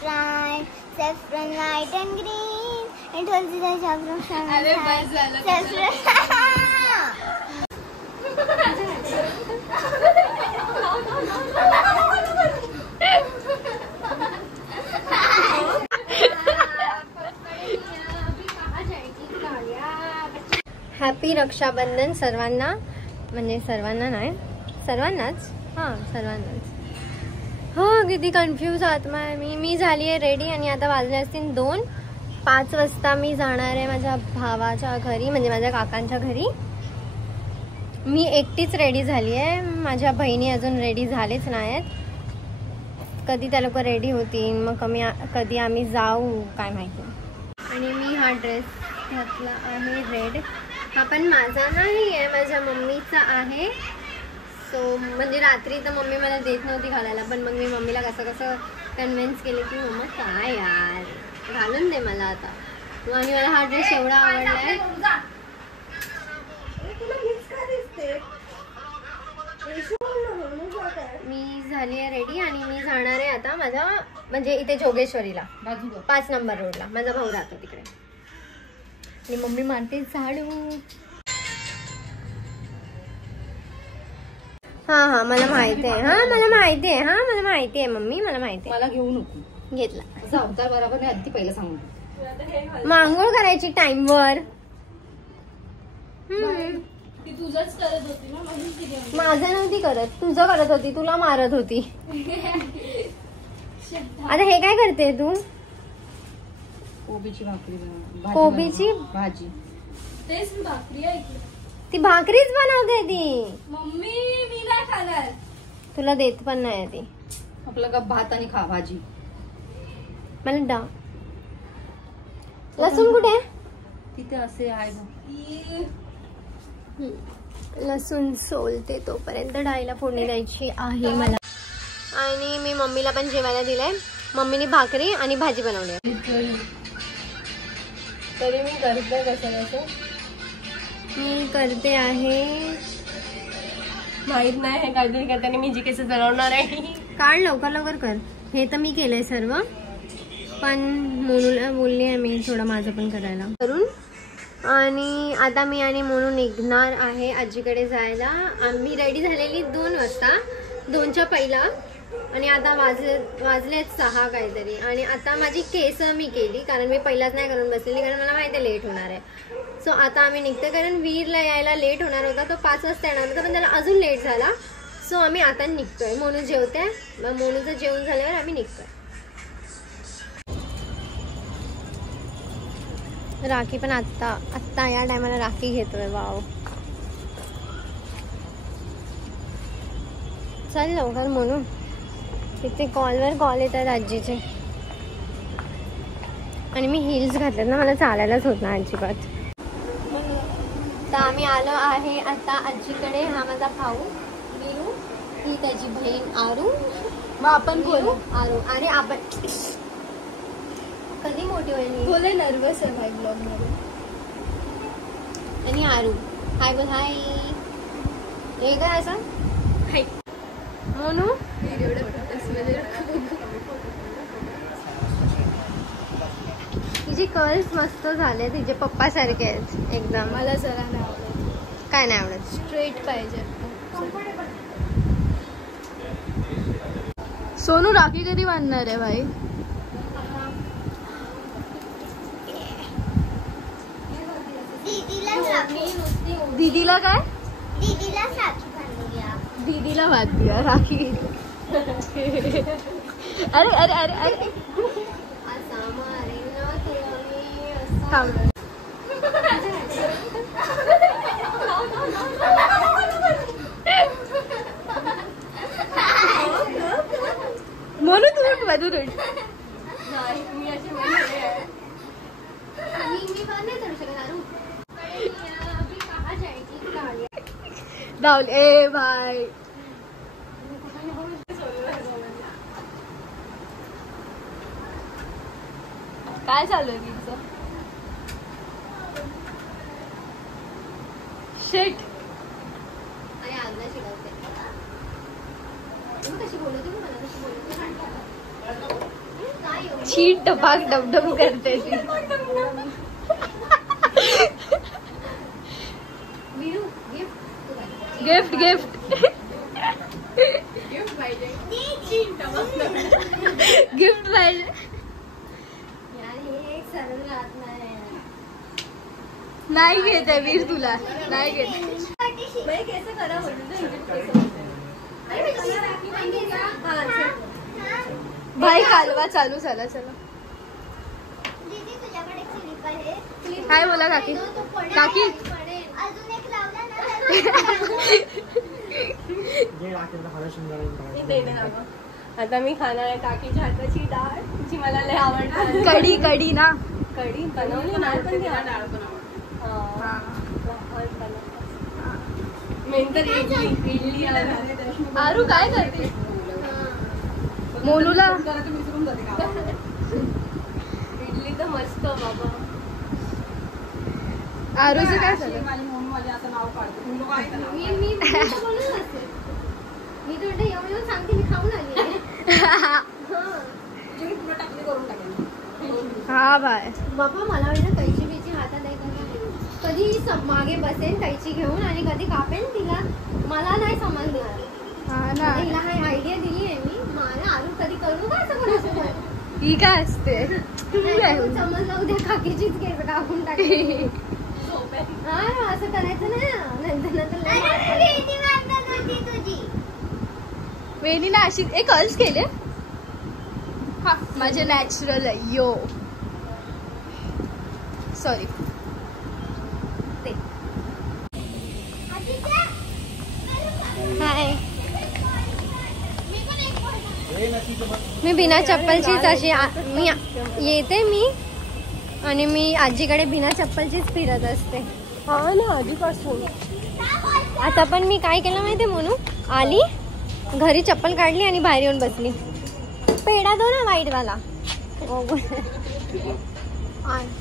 bright, saffron white and green, and all the saffron shine. अरे बस झालं. Happy Rakshabandhan सर्वांना, म्हणजे सर्वांना नाही, सर्वांनाच. हां, सर्वांनाच. हो, किती कन्फ्यूज आत्मा आहे मी झाली आहे रेडी आणि आता वाजले असतील 2. 5 वाजता मी जाणार आहे माझ्या भावाच्या घरी, म्हणजे माझ्या काकांच्या घरी. मी एकटीच रेडी झाली आहे, माझ्या बहिणी अजून रेडी झालेच नाहीत. कधी त्या लोक रेडी होतील, मग कधी आम्ही जाऊ काय माहिती. आणि मी हा ड्रेस घातला आहे रेड. हा पण माझा नाही आहे, माझ्या मम्मीचा आहे. सो म्हणजे रात्री तर मम्मी मला देत नव्हती घालायला, पण मग मी मम्मीला कसं कन्व्हिन्स केले की मम्मा काय यार घालून दे मला आता. आणि मला हा ड्रेस एवढा आवडलाय. मी झाली आहे रेडी आणि मी जाणार आहे आता माझ्या म्हणजे इथे जोगेश्वरीला 5 नंबर रोडला. माझा भाऊ राहतो तिकडे आणि मम्मी मारते झाडू. हा मला माहिती आहे. मला माहिती आहे मम्मी, मला माहिती आहे. मला घेऊ नको. घेतला अवतार बरोबर नाही. आधी पहिलं सांगू मांगोळ करायची टाइमवर. ती तुझंच करत होती ना, माझं नव्हती करत, तुझं करत होती, तुला मारत होती. आता हे काय करते तू? कोबीची भाकरी. कोबीची भाजी. तेच भाकरी आहे ती भाकरीच बनवते ती. मम्मी मी नाही खाणार. तुला देत पण नाही ती. आपलं का भात आणि खा भाजी. मला डा लसूण कुठे? तिथे असे आहे. लसूण सोलते तोपर्यंत डाळीला फोडणी द्यायची आहे मला. आणि मी मम्मीला पण जेवायला दिलंय. मम्मीने भाकरी आणि भाजी बनवली. तरी मी करते कसं मी करते आहे माहित नाही. हे काहीतरी करताना मी जी केसेस बनवणार आहे. काढ लवकर कर. हे तर मी केलंय सर्व, पण मोनूला बोलली आहे मी थोडं माझं पण करायला करून. आणि आता मी आणि मोनू निघणार आहे आजीकडे जायला. आम्ही रेडी झालेली 2 वाजता, 2च्या पहिला. आणि आता वाजलेत 6 काहीतरी. आणि आता माझी केस मी केली, कारण मी पहिलाच नाही करून बसलेली, कारण मला माहिती आहे लेट होणार आहे. सो आता आम्ही निघतो, कारण वीरला यायला लेट होणार होता. तो 5 वाजता येणार होता, पण त्याला अजून लेट झाला. सो आम्ही आता निघतोय. मोनू जेवते, मग मोनूचं जेवण झाल्यावर आम्ही निघतोय. राखी पण आत्ता या टायमाला राखी घेतोय. वाव, चल लवकर म्हणून. तिथे कॉलवर कॉल येतात आजीचे. आणि मी हिल्स घातलेत ना, मला चालायलाच होत ना अजिबात. तर आम्ही आलो आहे आता आजीकडे. हा माझा भाऊ वीरू, ही त्याची बहीण आरू. मग आपण बोलू आरू. आणि आपण कधी मोठी होईल बोले. नर्वस आहे भाई ब्लॉग मध्ये. आणि आरू हाय बोल. हाय. हे काय असं हाय मोनू. तिचे कर्ल्स मस्त झाले, तिचे पप्पा सारखे आहेत एकदम. मला जरा नाही आवडत. काय नाही आवडत? स्ट्रेट पाहिजे. सोनू राखी कधी बांधणार आहे भाई? दीदीला काय? दीदीला बांध दिया राखी. अरे अरे अरे अरे म्हणून तू बाजू मी धावले. ए भाई काय चालू आहे तिचं? शेट आणि आजला शिकवते कशी बोलते मला, कशी बोलते चीट टपाक डबडब करते ती. गिफ्ट गिफ्ट गिफ्ट पाहिजे. नाही घेत आहे वीर तुला नाही घेत. भाई कालवा चालू झाला. चला दीदी तुझ्याकडे क्लिप आहे. काय बोला काकी. काकी अजून एक लावला ना. आता मी खाणार आहे काकीच्या हाताची डाळ जी मला लय आवडते. कढी कढी ना. कढी बनवली ना पण ती डाळ मेंतर इडली आरू काय करते. मोनूला इडली तर मस्त बाबा. आरूचं काय झालं. मी तुला एवढं सांगते मी खाऊन आली. हा बाय. बाबा मला वाटलं कैची बिची हातात आहे का कधी मागे बसेन कैची घेऊन आणि कधी कापेन तिला मला नाही समजणार. हा ना. तिला हा आयडिया दिली आहे मी. मला आरू कधी करू का असं कोणासोबत. ही काय असते. समजलं उद्या काकीचीच केस कापून टाकली. हा असं करायचं ना नंतर तुझी वेणीला अशी एक अर्ज केले. हा माझे नॅचरल आहे. यो सॉरी. हाय. मी बिना चप्पलचीच अशी मी येते मी आणि मी आजीकडे बिना चप्पलचीच फिरत असते. हा ना आधीपासून. आता पण मी काय केलं माहितीये म्हणू आली घरी चप्पल काढली आणि बाहेर येऊन बसली. पेढा दो ना व्हाईट वाला.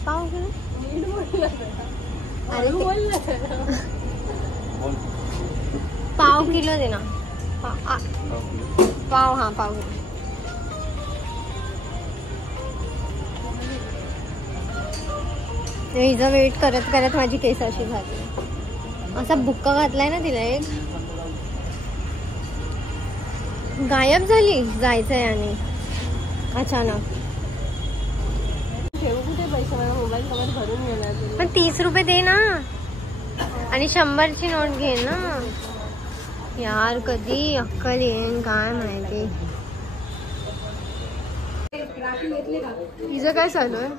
पाव किलो. पाव किलो दे ना. पाव हा पाव किलो. हिचा वेट करत करत माझी केस अशी झाली. असा बुक्का घातलाय ना तिला एक. गायब झाली. जायचंय आणि अचानक. ठेवू कुठे पैसे. मला मोबाईल कवर भरून घेणार. पण 30 रुपये दे ना आणि 100ची नोट घे ना यार. कधी अक्कल येईन काय माहिती. हिचं काय चालू आहे.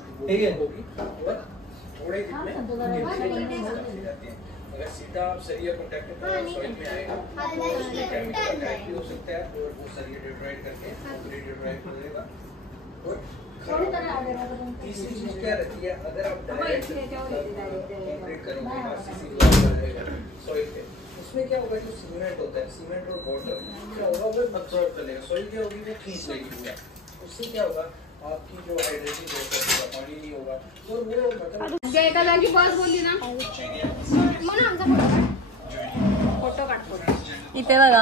अगर सीधा आप सरिया कॉन्टैक्ट में सॉइल में आएगा तो उसमें केमिकल अटैक भी हो सकता है और वो सरिया डिट्राइड करके कंक्रीट डिट्राइड कर देगा और तीसरी चीज क्या रहती है. अगर आप डायरेक्ट कंक्रीट करोगे आरसीसी जो आपका रहेगा सॉइल पे उसमें क्या होगा. जो सीमेंट होता है सीमेंट और वाटर क्या होगा वो अब्सॉर्ब कर लेगा. सॉइल क्या होगी वो खींच लेगी पूरा. उससे क्या होगा आपकी जो हाइड्रेशन प्रोसेस होगा पानी नहीं होगा और वो मतलब एका जागी बस बोलली ना. फोटो काढ. इथे बघा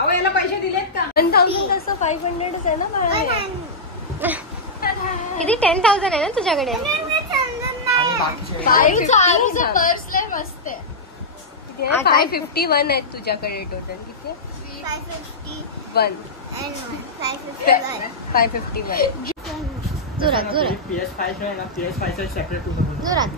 अहो याला पैसे दिलेत का. 1000 कसं 500 आहे ना बाळा. किती 10,000 आहे ना तुझ्याकडे. पर्स लय मस्त आहे. 551 आहेत तुझ्याकडे टोटल. किती 551 551. जोरात जोरात जोरात.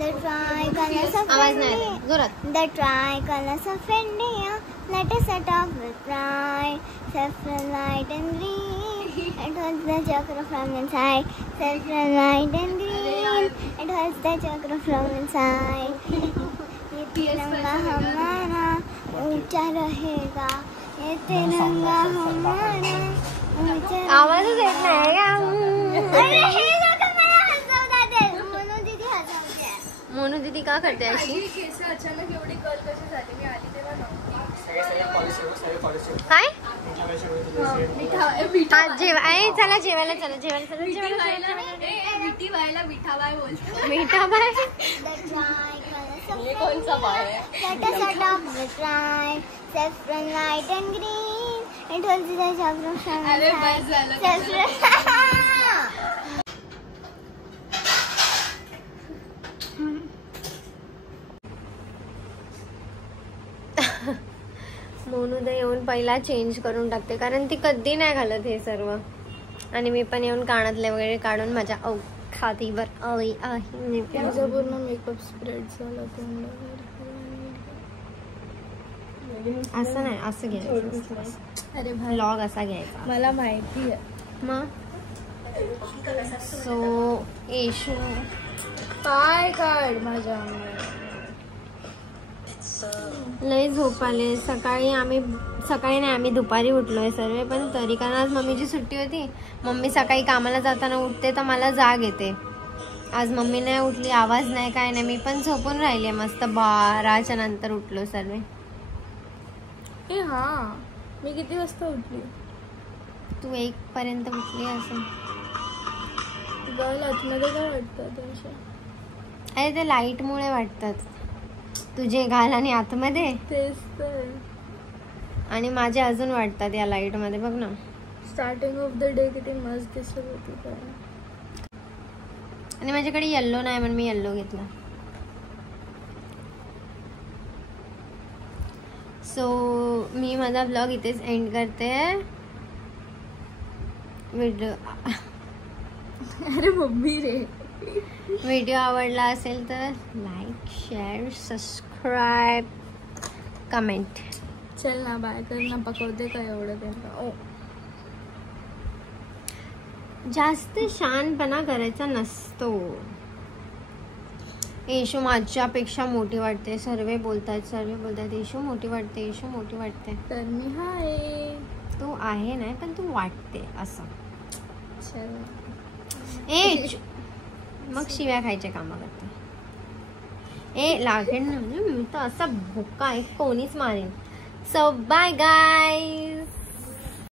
The tricolors of आवाज नाही India. आला. जोरात. The tricolors of India. Let us set off with pride. Saffron, white and green. It holds the chakra from inside. Saffron, white and green. It holds the chakra from inside. ये तिरंगा हमारा ऊंचा रहेगा. ये तिरंगा हमारा ऊंचा. आवाजच येत नाही का. अरे हे लोक मला हसवतात. म्हणून दीदी हसवते. मोनू दीदी का करते अशी. केस अचानक एवढी कल कशी झाली. मी आली तेव्हा काय मिठा जेवा. चला जेवायला चला जेवायला चला जेवायला. मिठी व्हायला मिठाबाई बोलतो. मीठा बाय. The tricolors of कोणचा bye. Let us set off with pride. Saffron, white and green. It was the chocolate from अरे inside. बस झालं. Saffron. मोनूदा येऊन पहिला चेंज करून टाकते, कारण ती कधी नाही घालत हे सर्व. आणि मी पण येऊन कानातले वगैरे काढून माझ्या खातीवर आली आहे. माझा पूर्ण मेकअप स्प्रेड झाला तोंडावर. असं नाही, असं घ्यायचं. अरे भाई ब्लॉग असा घ्यायचा मला माहिती आहे. मग. सो येशू काय काढ माझ्या लय झोप आले. सकाळी नाही, आम्ही दुपारी उठलोय सर्व. पण तरी कारण आज मम्मीची सुट्टी होती. मम्मी सकाळी कामाला जाताना उठते तर मला जाग येते. आज मम्मी नाही उठली, आवाज नाही, काय नाही. मी पण झोपून राहिले मस्त. 12च्या नंतर उठलो सर्व. हा मी किती वाजता उठली? तू 1 पर्यंत उठली असं. गर्ल आतमध्ये काय वाटतं त्यांच्या? अरे ते लाईटमुळे वाटतात. तुझे घाल आणि आतमध्ये, तेच तर. आणि माझे अजून वाटतात या लाईट मध्ये. बघ ना, स्टार्टिंग ऑफ द डे किती मस्त दिसत होती काय. आणि माझ्याकडे येल्लो नाही म्हणून मी येल्लो घेतला. सो मी माझा ब्लॉग इथेच एंड करते. अरे मम्मी रे. व्हिडिओ आवडला असेल तर लाईक, शेअर, सबस्क्राईब, कमेंट. चल ना बाय कर ना. पकवते का एवढं त्यांना? जास्त शानपणा करायचा नसतो. येशू माझ्यापेक्षा मोठी वाटते. सर्व बोलतात येशू मोठी वाटते, येशू मोठी वाटते. तर मी हाय. तू आहे नाही पण तू वाटते असं. चल मग शिव्या खायच्या कामा करते. लागेल ना, मी तर असा भुक्का आहे कोणीच मारेन. So bye guys.